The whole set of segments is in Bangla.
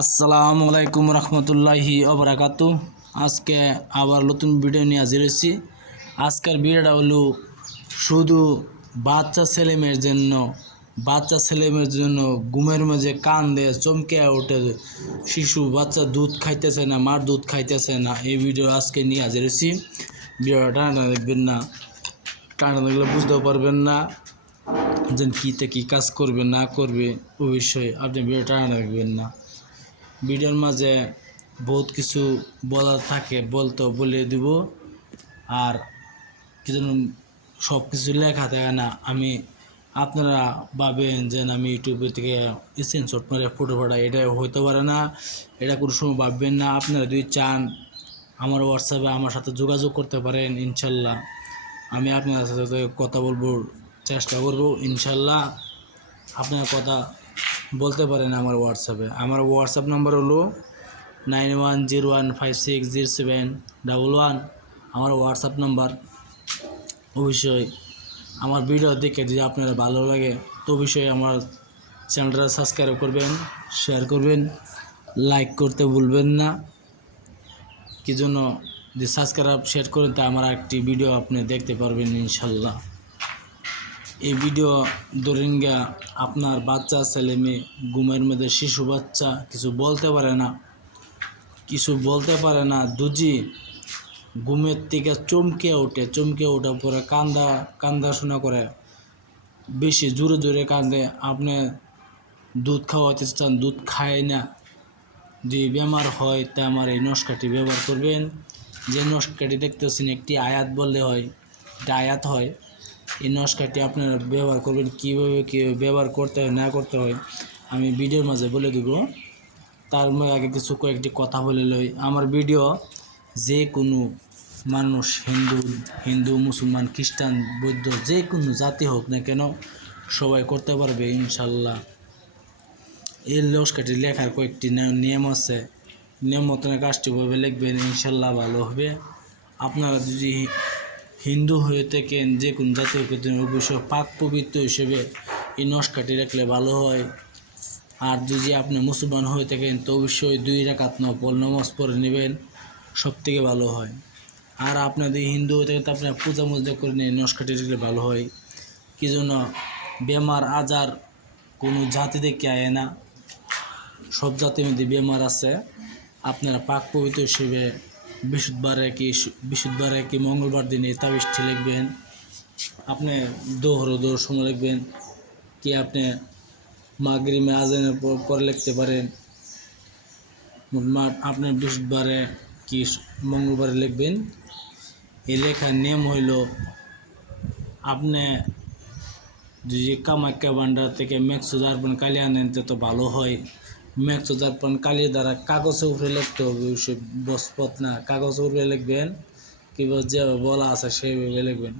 আসসালামু আলাইকুম রহমতুল্লাহি অবরাকাতু আজকে আবার নতুন ভিডিও নিয়ে হাজির হয়েছি। আজকের ভিডিওটা হলো শুধু বাচ্চা ছেলেমেয়ের জন্য, বাচ্চা ছেলেমেয়ের জন্য ঘুমের মাঝে কান দিয়ে চমকে ওঠে, শিশু, বাচ্চা দুধ খাইতেছে না, মার দুধ খাইতেছে না, এই ভিডিও আজকে নিয়ে হাজির হয়েছি। ভিডিওটা টানা দেখবেন না, টানা দেখলে বুঝতেও পারবেন না যে কীতে কী কাজ করবে, না করবে ওই বিষয়ে আপনি ভিডিও টানা দেখবেন না। ভিডিওর মাঝে বহুত কিছু বলার থাকে বলতো বলে দিব। আর কি যেন সব কিছু লেখা থাকে না, আমি আপনারা ভাবেন যে আমি ইউটিউবে থেকে স্ক্রিনশট মেরে ফটো ফাটা এটা হইতে পারে না, এটা কোনো সময় ভাববেন না। আপনারা যদি চান আমার হোয়াটসঅ্যাপে আমার সাথে যোগাযোগ করতে পারেন, ইনশাল্লাহ। আমি আপনার সাথে কথা বলব, চেষ্টা করব, ইনশাল্লাহ। আপনার কথা বলতে পারেন আমার হোয়াটসঅ্যাপে আমার হোয়াটসঅ্যাপ নাম্বার হলো nine one zero one five six zero seven double one আমার হোয়াটসঅ্যাপ নাম্বার অবশ্যই আমার ভিডিও দেখে যদি আপনারা ভালো লাগে, তো অবশ্যই আমার চ্যানেলটা সাবস্ক্রাইব করবেন শেয়ার করবেন লাইক করতে ভুলবেন না। কি জন্য যে সাবস্ক্রাইব শেয়ার করেন তা আমার একটি ভিডিও আপনি দেখতে পারবেন ইনশাল্লাহ। এই ভিডিও দরিঙ্গা আপনার বাচ্চা, ছেলে মেয়ে, ঘুমের মধ্যে শিশু, বাচ্চা কিছু বলতে পারে না। কিছু বলতে পারে না। দুজি ঘুমের থেকে চমকে ওঠে। চমকে ওঠার পরে কান্দা কান্দা শোনা করে। বেশি জোরে জোরে কাঁদে আপনি দুধ খাওয়াতে চান, দুধ খায় না। যে বেমার হয়, তা আমার এই নস্কাটি ব্যবহার করবেন। যে নস্কাটি দেখতেছেন, একটি আয়াত বললে হয়, এটা আয়াত হয়। এই নস্কাটি আপনারা ব্যবহার করবেন, কীভাবে কীভাবে ব্যবহার করতে হয়, না করতে হয়, আমি ভিডিওর মাঝে বলে দিব। তার আগে কিছু কয়েকটি কথা বলে লই। আমার ভিডিও যে কোনো মানুষ, হিন্দু হিন্দু, মুসলমান, খ্রিস্টান, বৌদ্ধ, যে কোনো জাতি হোক না কেন সবাই করতে পারবে ইনশাল্লাহ। এই লস্কাটি লেখার কয়েকটি নিয়ম- আছে। নিয়ম মতন কাজটিভাবে লিখবেন, ইনশাল্লাহ ভালো হবে। আপনারা যদি হিন্দু হয়ে থাকেন যে কোন ক্ষেত্রে অবশ্যই পাক পবিত্র হিসেবে এই নস্কাটি রাখলে ভালো হয়? আর যদি আপনি মুসলমান হয়ে থাকেন তো অবশ্যই দুই রাকাত নফল নমাজ পড়ে নেবেন সব থেকে ভালো হয়। আর আপনার যদি হিন্দু হয়ে থাকেন তো আপনার পূজা মুজা করে নিয়ে নস্কাটি রাখলে ভালো হয়। কি জন্য? বেমার আজার কোনো জাতি থেকে আয় না। সব জাতির মধ্যে বেমার আছে। আপনারা পাক পবিত্র হিসেবে বৃহস্পতিবারে কি বৃহস্পতিবারে কি মঙ্গলবার দিনে তাবিজটি লিখবেন। আপনি দোহর দোহর সময় লিখবেন কি আপনি মাগরিমে আজানের পর লিখতে পারেন। আপনি বৃহস্পতিবারে কি মঙ্গলবারে লিখবেন। এই লেখার নিয়ম হইল, আপনি যদি কামাখ্যা ভান্ডার থেকে ম্যাক্সো জারপান কালি আনেন তো তো ভালো হয়। ম্যাক্সো জারপান কালির দ্বারা কাগজের উপরে লিখতে হবে, সে বসপথ না। কাগজের উপরে লিখবেন কিংবা যেভাবে বলা আছে সেইভাবে লিখবেন।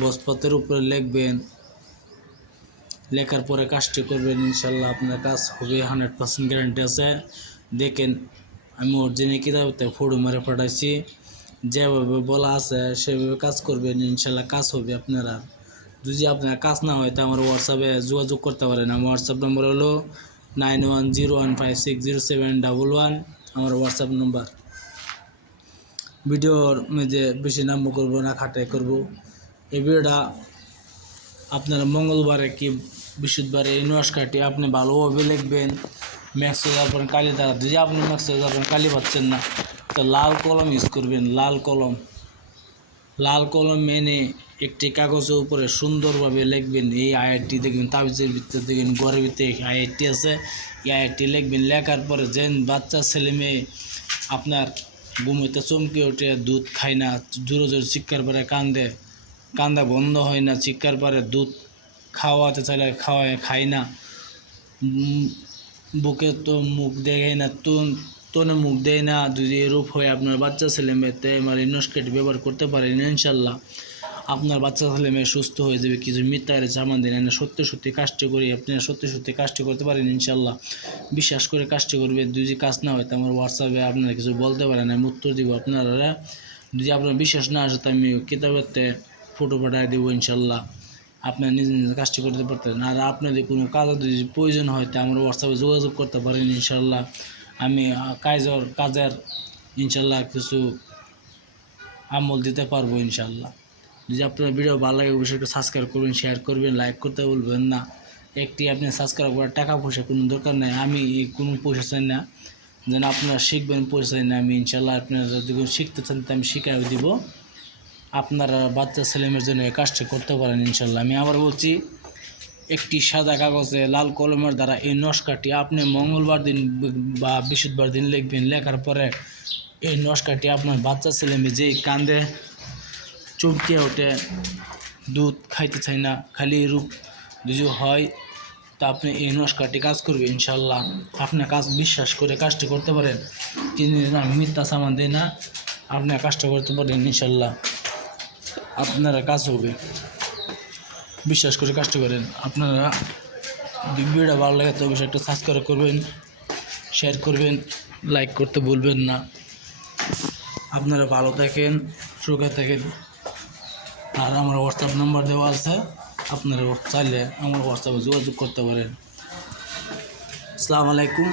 বসপথের উপরে লিখবেন, লেখার পরে কাজটি করবেন, ইনশাল্লাহ আপনার কাজ হবে হান্ড্রেড পার্সেন্ট গ্যারান্টি আছে। দেখেন, আমি অরিজিনাল কিতাবতে ফটো মারে পাঠাইছি। যেভাবে বলা আছে, সেভাবে কাজ করবেন, ইনশাল্লাহ কাজ হবে আপনারা। যদি আপনার কাজ না হয়, তো আমার হোয়াটসঅ্যাপে যোগাযোগ করতে পারেন। আমার হোয়াটসঅ্যাপ নম্বর হলো nine one zero one five six zero seven double one আমার হোয়াটসঅ্যাপ নম্বর। ভিডিওর মধ্যে বেশি নাম্বার করব না খাটাই করব। এই ভিডিওটা আপনারা মঙ্গলবারে কি বৃহস্পতিবারে এই নস্কারটি আপনি ভালোভাবে লিখবেন ম্যাক্স যাবেন কালি দ্বারা যদি আপনি ম্যাক্স যাবেন কালি পাচ্ছেন না, তো লাল কলম ইউজ করবেন, লাল কলম। লাল কলম মেনে একটি কাগজের উপরে সুন্দরভাবে লিখবেন। এই আয়ারটি দেখবেন, তাবিজের ভিতরে দেখবেন, ঘরের ভিতরে আয়ারটি আছে। এই আয়ারটি লিখবেন, লেখার পরে যেন বাচ্চা, ছেলে, মেয়ে আপনার ঘুমোতে চমকে ওঠে, দুধ খায় না জোরে জোরে চিৎকার পরে কান্দে। কান্দা বন্ধ হয় না, চিৎকার পরে দুধ খাওয়াতে চাইলে খাওয়ায়, খায় না। বুকে তো মুখ দেখে না তুন তনে মুখ দেয় না, যদি এরূপ হয় আপনার বাচ্চা ছেলে মেয়েতে আমার এই নস্কেট ব্যবহার করতে পারেন ইনশাল্লাহ। আপনার বাচ্চা ছেলে মেয়ে সুস্থ হয়ে যাবে, কিছু মিথ্যার জামান দেন না সত্যি সত্যি কাজটি করি আপনারা সত্যি সত্যি কাজটি করতে পারেন, ইনশাল্লাহ। বিশ্বাস করে কাজটি করবে, যদি কাজ না হয়, তো আমার হোয়াটসঅ্যাপে আপনারা কিছু বলতে পারেন, আমি উত্তর দিব আপনারা। যদি আপনার বিশ্বাস না আসে, তো আমি কিতাবেতে ফটো পাঠাই দেবো, ইনশাল্লাহ। আপনার নিজে নিজে কাজটি করতে পারতেন। আর আপনাদের কোনো কাজ যদি প্রয়োজন হয়, তো আমরা হোয়াটসঅ্যাপে যোগাযোগ করতে পারেন, ইনশাল্লাহ। আমি কাজের কাজের ইনশাল্লাহ কিছু আমল দিতে পারব ইনশাল্লাহ। যদি আপনার ভিডিও ভালো লাগে, অবশ্যই একটু সাবস্ক্রাইব করবেন শেয়ার করবেন লাইক করতে বলবেন না। একটি আপনি সাবস্ক্রাইব করার টাকা পয়সা কোনো দরকার নেই, আমি কোনো পয়সা চাই না। যেন আপনারা শিখবেন, পয়সা চাই না, আমি ইনশাল্লাহ আপনারা যদি শিখতে চান, তো আমি শিখাই দিব। আপনারা বাচ্চা ছেলেমেয়ের জন্য এই কাজটি করতে পারেন ইনশাল্লাহ। আমি আবার বলছি একটি সাদা কাগজে লাল কলমের দ্বারা এই নস্কাটি আপনি মঙ্গলবার দিন বা বৃহস্পতিবার দিন লিখবেন। লেখার পরে এই নস্কাটি আপনার বাচ্চা ছেলে মেয়ে যেই কান্দে চমকিয়ে ওঠে, দুধ খাইতে চায় না, খালি রূপ যদি হয়, তা আপনি এই নস্কাটি কাজ করবে ইনশাল্লাহ আপনি কাজ বিশ্বাস করে কাজটি করতে পারেন। কিন্তু মিথ্যা সামান দিই না, আপনি কাজটা করতে পারেন ইনশাল্লাহ আপনারা কাজ হবে বিশ্বাস করে কাজটা করেন। আপনারা ভিডিওটা ভালো লাগে তো অবশ্যই একটা সাবস্ক্রাইব করবেন শেয়ার করবেন লাইক করতে ভুলবেন না। আপনারা ভালো থাকেন, সুখে থাকেন। আর আমার হোয়াটসঅ্যাপ নাম্বার দেওয়া আছে, আপনারা চাইলে আমার হোয়াটসঅ্যাপে যোগাযোগ করতে পারেন। আসসালামু আলাইকুম,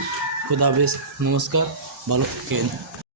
খুদা হাফেজ, নমস্কার, ভালো থাকেন।